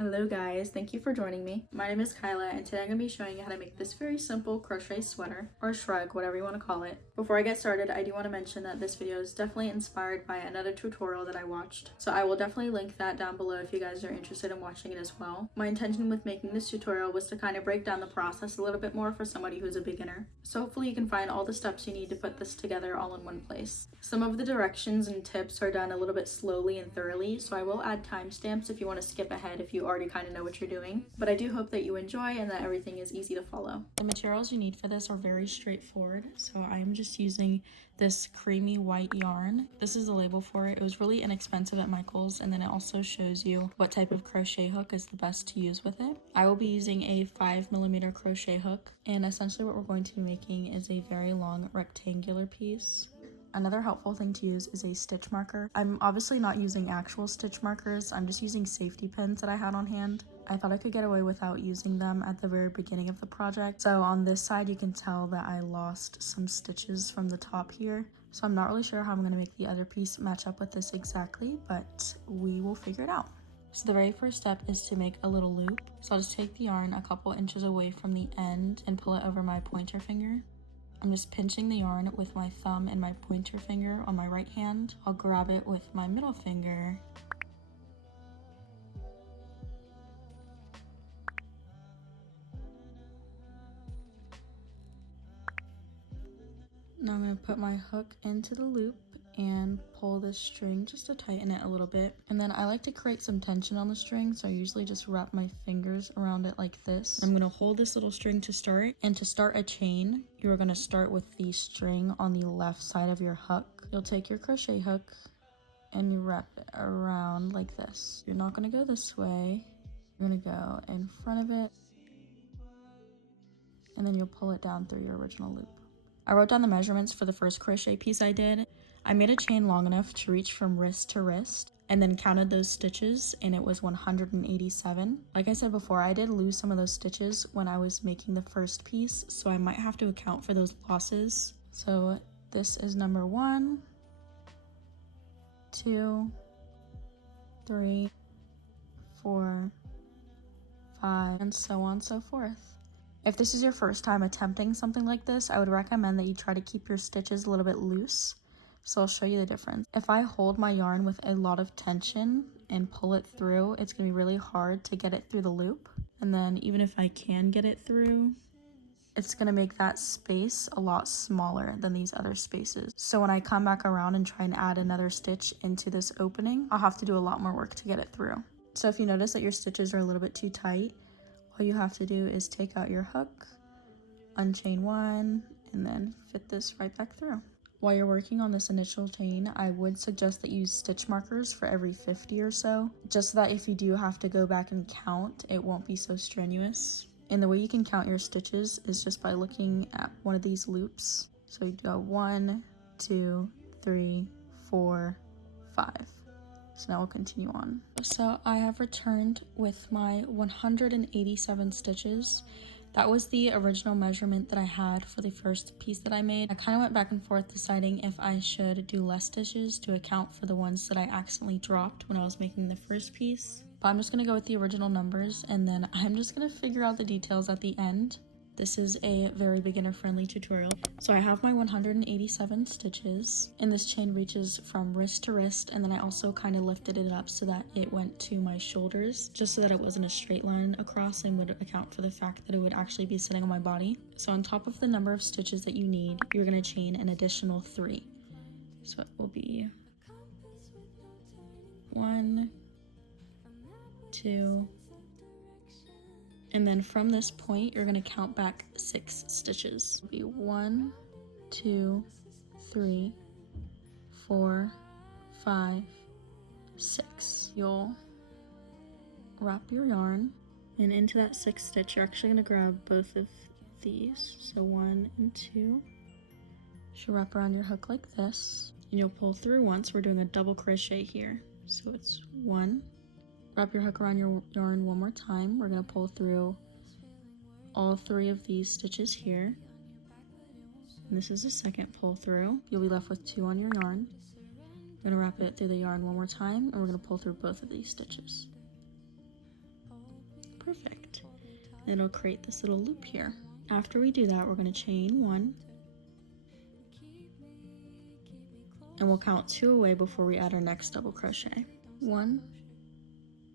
Hello guys, thank you for joining me. My name is Kyla and today I'm going to be showing you how to make this very simple crochet sweater, or shrug, whatever you want to call it. Before I get started, I do want to mention that this video is definitely inspired by another tutorial that I watched. So I will definitely link that down below if you guys are interested in watching it as well. My intention with making this tutorial was to kind of break down the process a little bit more for somebody who's a beginner. So hopefully you can find all the steps you need to put this together all in one place. Some of the directions and tips are done a little bit slowly and thoroughly, so I will add timestamps if you want to skip ahead if you already kind of know what you're doing. But I do hope that you enjoy and that everything is easy to follow. The materials you need for this are very straightforward, so I'm just using this creamy white yarn. This is the label for it. It was really inexpensive at Michael's, and then it also shows you what type of crochet hook is the best to use with it. I will be using a 5mm crochet hook, and essentially what we're going to be making is a very long rectangular piece. Another helpful thing to use is a stitch marker. I'm obviously not using actual stitch markers, I'm just using safety pins that I had on hand. I thought I could get away without using them at the very beginning of the project. So on this side you can tell that I lost some stitches from the top here. So I'm not really sure how I'm going to make the other piece match up with this exactly, but we will figure it out. So the very first step is to make a little loop. So I'll just take the yarn a couple inches away from the end and pull it over my pointer finger. I'm just pinching the yarn with my thumb and my pointer finger on my right hand. I'll grab it with my middle finger. Now I'm going to put my hook into the loop and pull this string just to tighten it a little bit. And then I like to create some tension on the string, so I usually just wrap my fingers around it like this. I'm going to hold this little string to start, and to start a chain, you're going to start with the string on the left side of your hook. You'll take your crochet hook and you wrap it around like this. You're not going to go this way. You're going to go in front of it, and then you'll pull it down through your original loop. I wrote down the measurements for the first crochet piece I did. I made a chain long enough to reach from wrist to wrist and then counted those stitches, and it was 187. Like I said before, I did lose some of those stitches when I was making the first piece, so I might have to account for those losses. So this is number 1, 2, 3, 4, 5, and so on and so forth. If this is your first time attempting something like this, I would recommend that you try to keep your stitches a little bit loose. So I'll show you the difference. If I hold my yarn with a lot of tension and pull it through, it's going to be really hard to get it through the loop. And then even if I can get it through, it's going to make that space a lot smaller than these other spaces. So when I come back around and try and add another stitch into this opening, I'll have to do a lot more work to get it through. So if you notice that your stitches are a little bit too tight, all you have to do is take out your hook, unchain one, and then fit this right back through. While you're working on this initial chain, I would suggest that you use stitch markers for every 50 or so, just so that if you do have to go back and count, it won't be so strenuous. And the way you can count your stitches is just by looking at one of these loops. So you go 1, 2, 3, 4, 5. So now we'll continue on. So I have returned with my 187 stitches. That was the original measurement that I had for the first piece that I made. I kind of went back and forth deciding if I should do less stitches to account for the ones that I accidentally dropped when I was making the first piece. But I'm just going to go with the original numbers, and then I'm just going to figure out the details at the end. This is a very beginner-friendly tutorial. So I have my 187 stitches, and this chain reaches from wrist to wrist, and then I also kind of lifted it up so that it went to my shoulders, just so that it wasn't a straight line across and would account for the fact that it would actually be sitting on my body. So on top of the number of stitches that you need, you're going to chain an additional 3. So it will be 1, 2, and then from this point, you're going to count back 6 stitches. It'll be 1, 2, 3, 4, 5, 6. You'll wrap your yarn, and into that 6th stitch, you're actually going to grab both of these. So 1 and 2. You should wrap around your hook like this, and you'll pull through once. We're doing a double crochet here. So it's 1. Wrap your hook around your yarn one more time. We're going to pull through all 3 of these stitches here. And this is the second pull through. You'll be left with 2 on your yarn. You're going to wrap it through the yarn one more time, and we're going to pull through both of these stitches. Perfect. And it'll create this little loop here. After we do that, we're going to chain 1. And we'll count 2 away before we add our next double crochet. 1,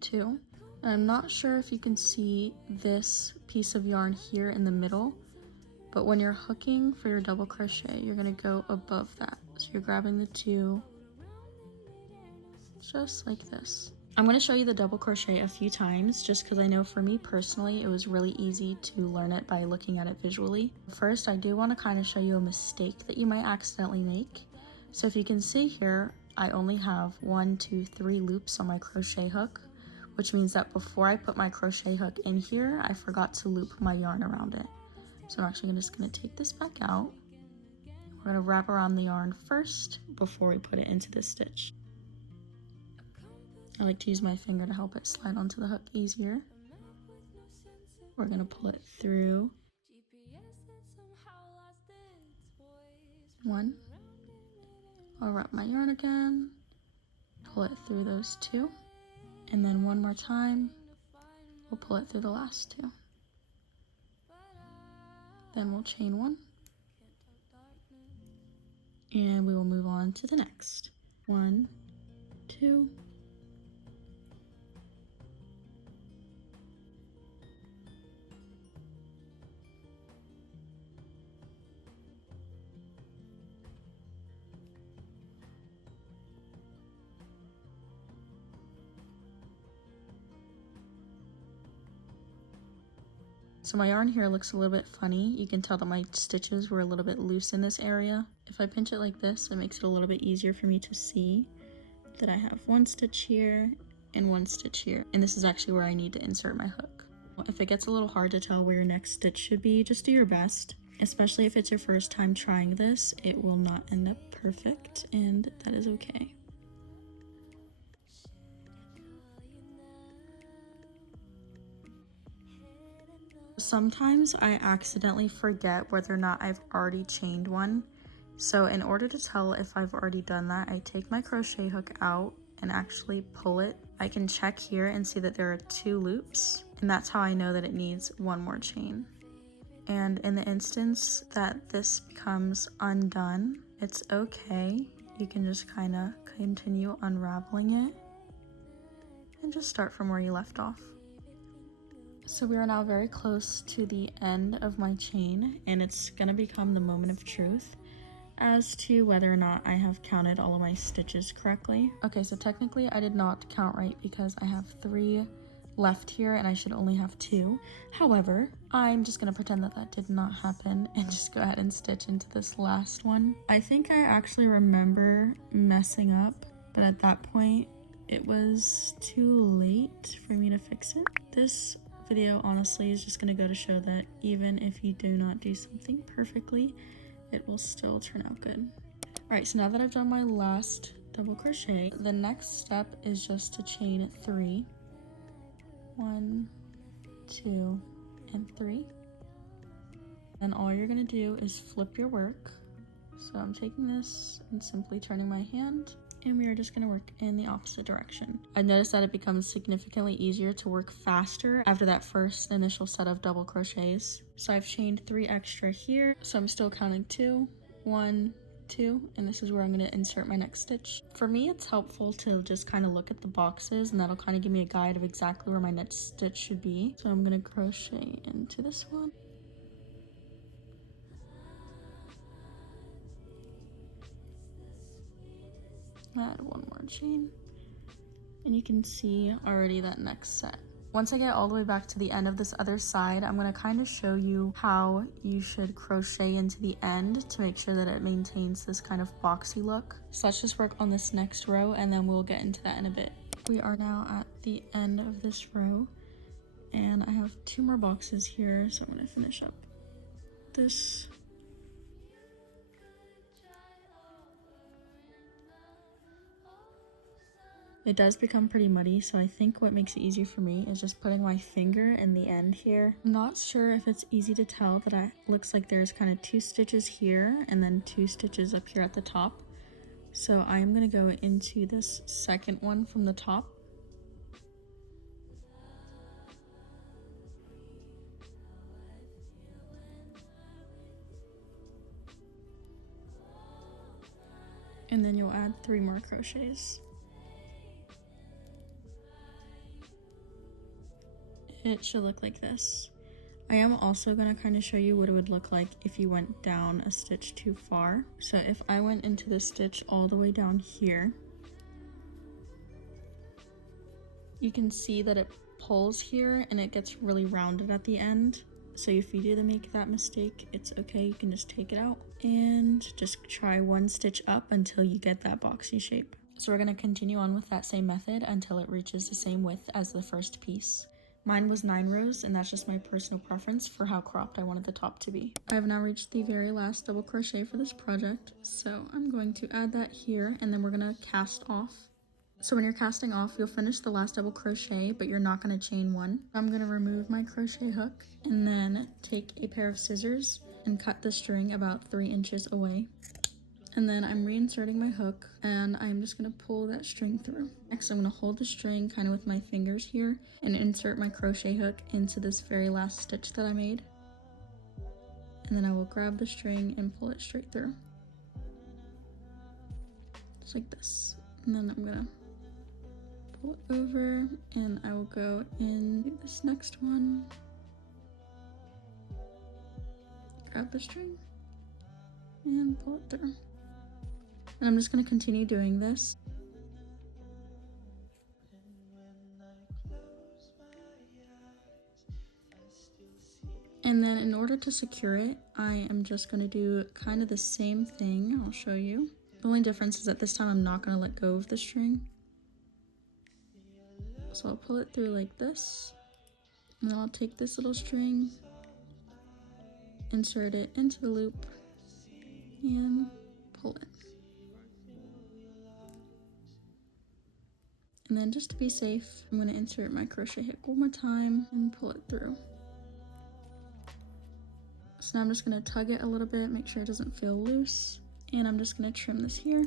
2. And I'm not sure if you can see this piece of yarn here in the middle, but when you're hooking for your double crochet, you're going to go above that. So you're grabbing the 2 just like this. I'm going to show you the double crochet a few times just because I know for me personally it was really easy to learn it by looking at it visually. First, I do want to kind of show you a mistake that you might accidentally make. So if you can see here, I only have 1, 2, 3 loops on my crochet hook, which means that before I put my crochet hook in here, I forgot to loop my yarn around it. So I'm actually just going to take this back out. We're going to wrap around the yarn first before we put it into this stitch. I like to use my finger to help it slide onto the hook easier. We're going to pull it through 1. I'll wrap my yarn again, pull it through those 2, and then 1 more time, we'll pull it through the last 2. Then we'll chain 1, and we will move on to the next. 1, 2, So my yarn here looks a little bit funny. You can tell that my stitches were a little bit loose in this area. If I pinch it like this, it makes it a little bit easier for me to see that I have 1 stitch here and 1 stitch here. And this is actually where I need to insert my hook. If it gets a little hard to tell where your next stitch should be, just do your best. Especially if it's your first time trying this, it will not end up perfect, and that is okay. Sometimes I accidentally forget whether or not I've already chained 1. So in order to tell if I've already done that, I take my crochet hook out and actually pull it. I can check here and see that there are 2 loops, and that's how I know that it needs 1 more chain. And in the instance that this becomes undone, it's okay. You can just kind of continue unraveling it and just start from where you left off. So we are now very close to the end of my chain, and it's going to become the moment of truth as to whether or not I have counted all of my stitches correctly. Okay, so technically I did not count right because I have 3 left here and I should only have 2. However, I'm just going to pretend that that did not happen and just go ahead and stitch into this last one. I think I actually remember messing up, but at that point it was too late for me to fix it. This video honestly is just going to go to show that even if you do not do something perfectly, it will still turn out good. Alright, so now that I've done my last double crochet, the next step is just to chain 3. 1, 2, and 3. And all you're going to do is flip your work. So I'm taking this and simply turning my hand, and we are just going to work in the opposite direction. I've noticed that it becomes significantly easier to work faster after that first initial set of double crochets. So I've chained 3 extra here, so I'm still counting 2, 1, 2, and this is where I'm going to insert my next stitch. For me, it's helpful to just kind of look at the boxes, and that'll kind of give me a guide of exactly where my next stitch should be. So I'm going to crochet into this one. Add 1 more chain, and you can see already that next set. Once I get all the way back to the end of this other side, I'm going to kind of show you how you should crochet into the end to make sure that it maintains this kind of boxy look. So let's just work on this next row and then we'll get into that in a bit. We are now at the end of this row, and I have 2 more boxes here, so I'm going to finish up this. It does become pretty muddy, so I think what makes it easier for me is just putting my finger in the end here. I'm not sure if it's easy to tell that it looks like there's kind of 2 stitches here and then 2 stitches up here at the top. So I'm going to go into this second one from the top. and then you'll add 3 more crochets. It should look like this. I am also going to kind of show you what it would look like if you went down a stitch too far. So if I went into the stitch all the way down here, you can see that it pulls here and it gets really rounded at the end. So if you do make that mistake, it's okay, you can just take it out and just try 1 stitch up until you get that boxy shape. So we're going to continue on with that same method until it reaches the same width as the first piece. Mine was 9 rows, and that's just my personal preference for how cropped I wanted the top to be. I have now reached the very last double crochet for this project, so I'm going to add that here, and then we're going to cast off. So when you're casting off, you'll finish the last double crochet, but you're not going to chain 1. I'm going to remove my crochet hook, and then take a pair of scissors and cut the string about 3 inches away. And then I'm reinserting my hook, and I'm just going to pull that string through. Next, I'm going to hold the string kind of with my fingers here and insert my crochet hook into this very last stitch that I made. And then I will grab the string and pull it straight through. Just like this. And then I'm going to pull it over, and I will go in this next one. Grab the string and pull it through. And I'm just going to continue doing this. And then in order to secure it, I am just going to do kind of the same thing. I'll show you. The only difference is that this time I'm not going to let go of the string. So I'll pull it through like this. And then I'll take this little string, insert it into the loop, and pull it. And then just to be safe, I'm going to insert my crochet hook one more time and pull it through. So now I'm just going to tug it a little bit, make sure it doesn't feel loose. And I'm just going to trim this here.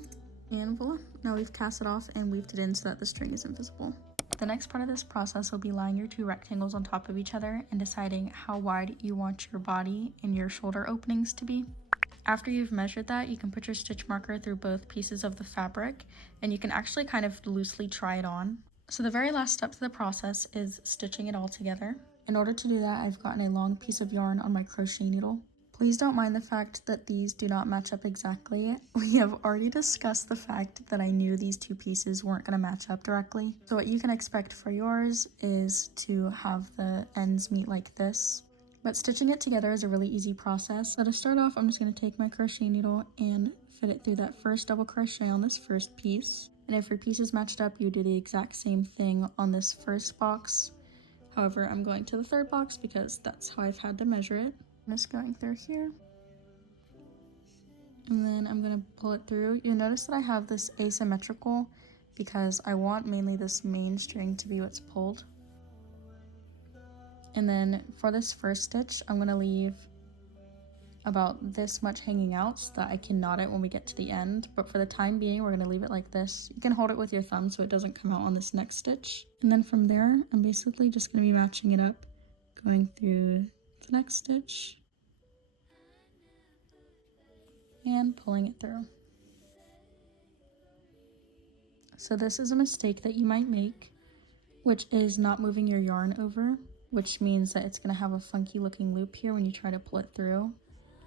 And voila, now we've cast it off and weaved it in so that the string isn't visible. The next part of this process will be laying your 2 rectangles on top of each other and deciding how wide you want your body and your shoulder openings to be. After you've measured that, you can put your stitch marker through both pieces of the fabric, and you can actually kind of loosely try it on. So the very last step to the process is stitching it all together. In order to do that, I've gotten a long piece of yarn on my crochet needle. Please don't mind the fact that these do not match up exactly. We have already discussed the fact that I knew these 2 pieces weren't going to match up directly. So what you can expect for yours is to have the ends meet like this. But stitching it together is a really easy process. So to start off, I'm just going to take my crochet needle and fit it through that first double crochet on this first piece. And if your pieces matched up, you do the exact same thing on this first box. However, I'm going to the 3rd box because that's how I've had to measure it. I'm just going through here. And then I'm going to pull it through. You'll notice that I have this asymmetrical because I want mainly this main string to be what's pulled. And then for this first stitch, I'm going to leave about this much hanging out so that I can knot it when we get to the end. But for the time being, we're going to leave it like this. You can hold it with your thumb so it doesn't come out on this next stitch. And then from there, I'm basically just going to be matching it up, going through the next stitch and pulling it through. So this is a mistake that you might make, which is not moving your yarn over, which means that it's going to have a funky looking loop here when you try to pull it through.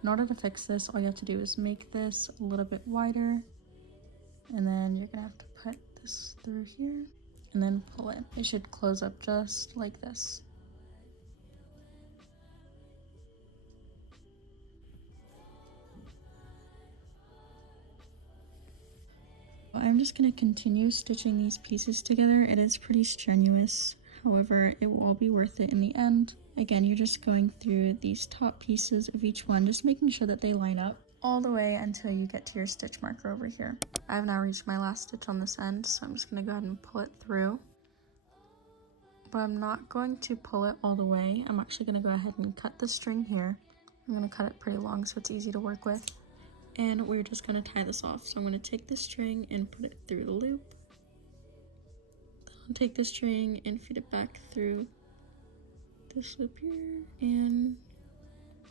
In order to fix this, all you have to do is make this a little bit wider, and then you're going to have to put this through here and then pull it. It should close up just like this. I'm just going to continue stitching these pieces together. It is pretty strenuous. However, it will all be worth it in the end. Again, you're just going through these top pieces of each one, just making sure that they line up all the way until you get to your stitch marker over here. I have now reached my last stitch on this end, so I'm just going to go ahead and pull it through. But I'm not going to pull it all the way. I'm actually going to go ahead and cut the string here. I'm going to cut it pretty long so it's easy to work with. And we're just going to tie this off. So I'm going to take the string and put it through the loop. I'll take the string and feed it back through this loop here and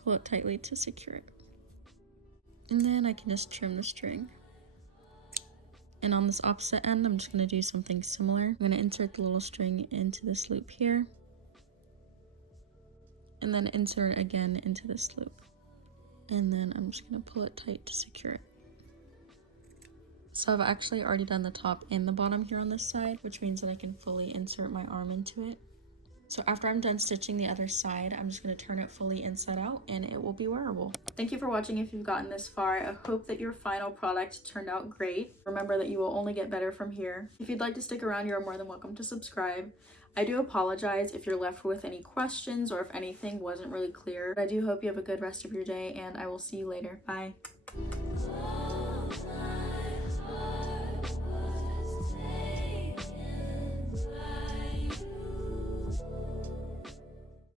pull it tightly to secure it. And then I can just trim the string. And on this opposite end, I'm just going to do something similar. I'm going to insert the little string into this loop here, and then insert again into this loop. And then I'm just going to pull it tight to secure it. So I've actually already done the top and the bottom here on this side, which means that I can fully insert my arm into it. So after I'm done stitching the other side, I'm just going to turn it fully inside out and it will be wearable. Thank you for watching if you've gotten this far. I hope that your final product turned out great. Remember that you will only get better from here. If you'd like to stick around, you're more than welcome to subscribe. I do apologize if you're left with any questions or if anything wasn't really clear. But I do hope you have a good rest of your day and I will see you later. Bye.